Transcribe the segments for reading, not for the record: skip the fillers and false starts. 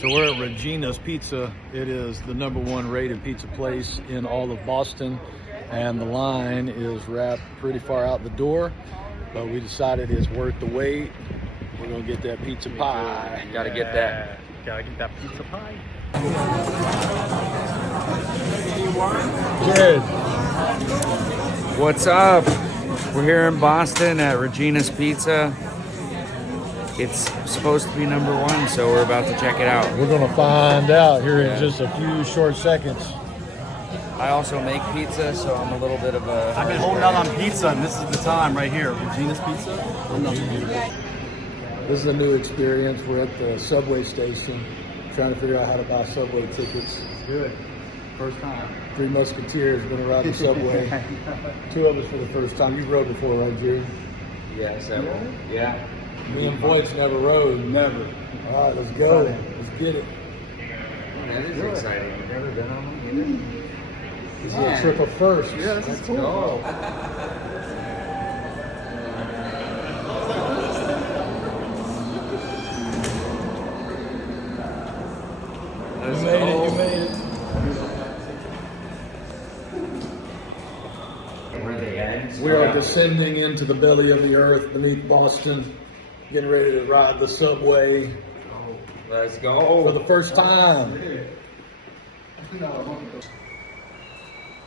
So we're at Regina's Pizza. It is the #1 rated pizza place in all of Boston, and the line is wrapped pretty far out the door, but we decided it's worth the wait. We're gonna get that pizza pie. Gotta get that. Gotta get that pizza pie. Jared, What's up? We're here in Boston at Regina's Pizza. It's supposed to be #1, so we're about to check it out. we're gonna find out here in just a few short seconds. I also make pizza, so I'm a little bit of a... I've been holding out on pizza, and this is the time right here. Regina's Pizza. I'm not gonna do it. This is a new experience. We're at the subway station, trying to figure out how to buy subway tickets. Good. First time. Three Musketeers are gonna ride the subway. Two of us for the first time. You've rode before, right, Jerry? Yes, yeah. Me and Voight's never rode. Never. All right, let's go. Let's get it. That is exciting. I've never been on one This is a trip of firsts. Yeah, this is cool. Oh. You made it, you made it. We are descending into the belly of the earth beneath Boston, getting ready to ride the subway Let's for go. the first time.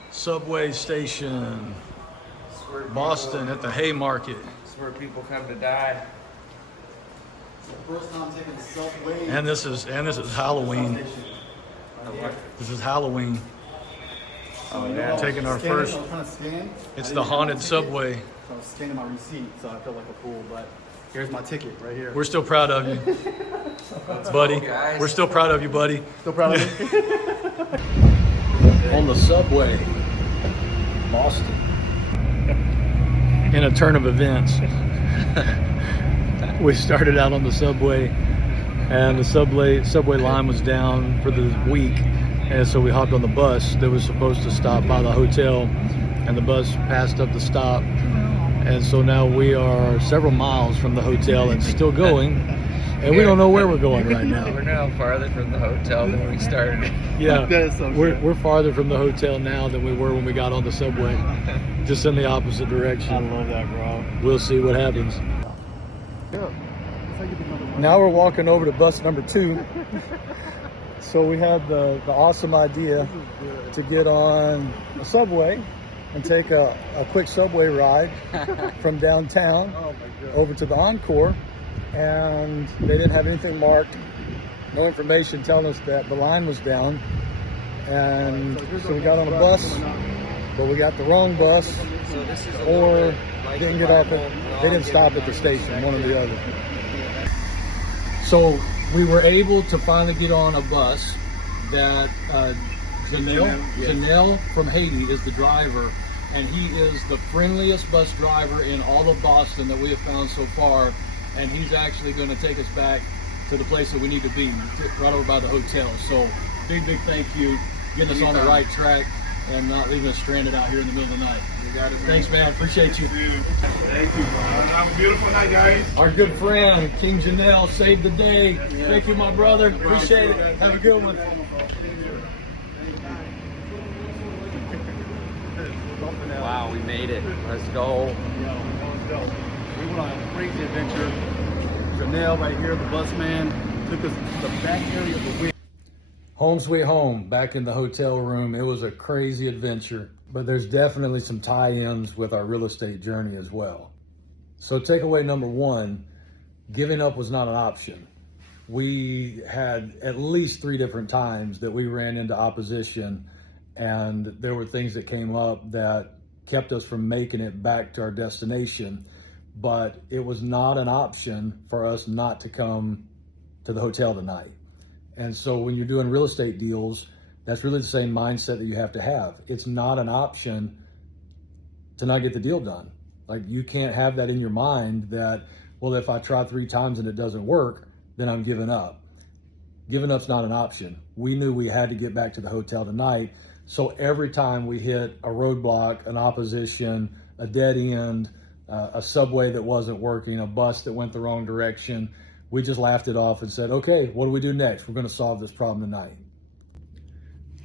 Subway station, Boston at the Haymarket. It's where people come to die. First time taking the subway. And this is Halloween. This is Halloween. Oh, yeah. Taking our Scanning, first. I was trying to scan. It's I the didn't haunted have my ticket, subway. So I was scanning my receipt, so I felt like a fool. But here's my ticket right here. We're still proud of you, buddy. guys. We're still proud of you, buddy. Still proud of me. On the subway, Boston. In a turn of events, we started out on the subway, and the subway line was down for the week, and so we hopped on the bus that was supposed to stop by the hotel, and the bus passed up the stop, and so now we are several miles from the hotel and still going, and we don't know where we're going right now. We're now farther from the hotel than when we started. Yeah, That is so good. we're farther from the hotel now than we were when we got on the subway, just in the opposite I direction. love that, bro. We'll see what happens. Now we're walking over to bus #2. So we had the awesome idea to get on a subway and take a quick subway ride from downtown over to the Encore, and they didn't have anything marked, no information telling us that the line was down, and so we got on a bus, but we got the wrong bus, So this is or didn't get off it. They didn't stop at the station, one or the other. So we were able to finally get on a bus that Janelle from Haiti is the driver, and he is the friendliest bus driver in all of Boston that we have found so far, and he's actually going to take us back to the place that we need to be, right over by the hotel. So big thank you, getting us on the right track and not leaving us stranded out here in the middle of the night. You got it, man. Thanks, man. Appreciate you. Thank you. Have a beautiful night, guys. Our good friend, King Janelle, saved the day. Thank you, my brother. Appreciate it. Have a good one. Wow, we made it. Let's go. Let's go. We went on a crazy adventure. Janelle right here, the bus man, took us to the back area of the wing. Home sweet home, back in the hotel room. It was a crazy adventure, but there's definitely some tie-ins with our real estate journey as well. So takeaway #1, giving up was not an option. We had at least 3 different times that we ran into opposition, and there were things that came up that kept us from making it back to our destination, but it was not an option for us not to come to the hotel tonight. And so when you're doing real estate deals, that's really the same mindset that you have to have. It's not an option to not get the deal done. Like, you can't have that in your mind that, well, if I try 3 times and it doesn't work, then I'm giving up. Giving up's not an option. We knew we had to get back to the hotel tonight. So every time we hit a roadblock, an opposition, a dead end, a subway that wasn't working, a bus that went the wrong direction, we just laughed it off and said, okay, what do we do next? We're going to solve this problem tonight.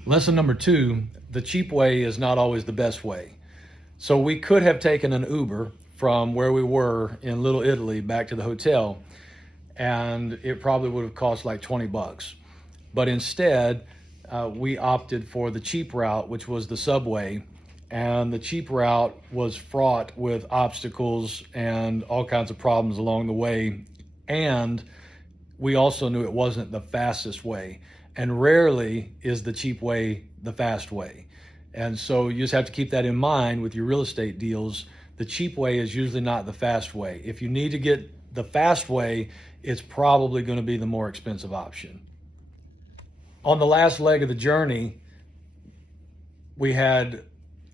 Lesson number 2, the cheap way is not always the best way. So we could have taken an Uber from where we were in Little Italy back to the hotel, and it probably would have cost like $20. But instead, we opted for the cheap route, which was the subway. And the cheap route was fraught with obstacles and all kinds of problems along the way. And we also knew it wasn't the fastest way. And rarely is the cheap way the fast way. And so you just have to keep that in mind with your real estate deals. The cheap way is usually not the fast way. If you need to get the fast way, it's probably going to be the more expensive option. On the last leg of the journey, we had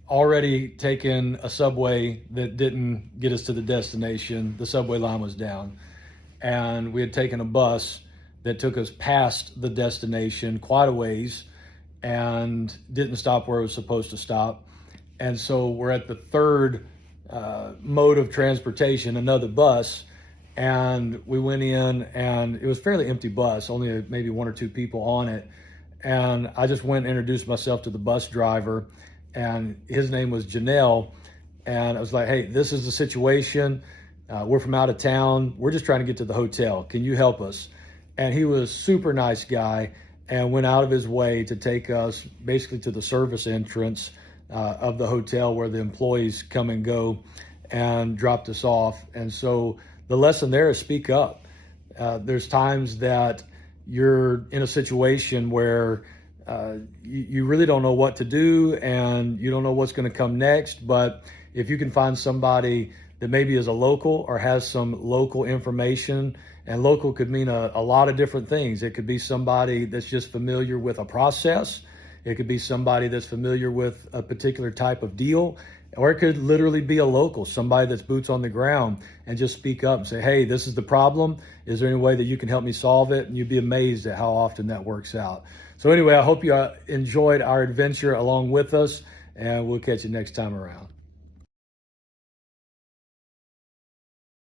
already taken a subway that didn't get us to the destination. The subway line was down. And we had taken a bus that took us past the destination quite a ways and didn't stop where it was supposed to stop. And so we're at the third mode of transportation, another bus. And we went in, and it was a fairly empty bus, only maybe 1 or 2 people on it. And I just went and introduced myself to the bus driver, and his name was Janelle. And I was like, hey, this is the situation. We're from out of town. We're just trying to get to the hotel. Can you help us? And he was a super nice guy and went out of his way to take us basically to the service entrance of the hotel where the employees come and go, and dropped us off. And so the lesson there is speak up. There's times that you're in a situation where you really don't know what to do and you don't know what's going to come next. But if you can find somebody that maybe is a local or has some local information, and local could mean a lot of different things. It could be somebody that's just familiar with a process. It could be somebody that's familiar with a particular type of deal, or it could literally be a local, somebody that's boots on the ground, and just speak up and say, hey, this is the problem. Is there any way that you can help me solve it? And you'd be amazed at how often that works out. So anyway, I hope you enjoyed our adventure along with us, and we'll catch you next time around.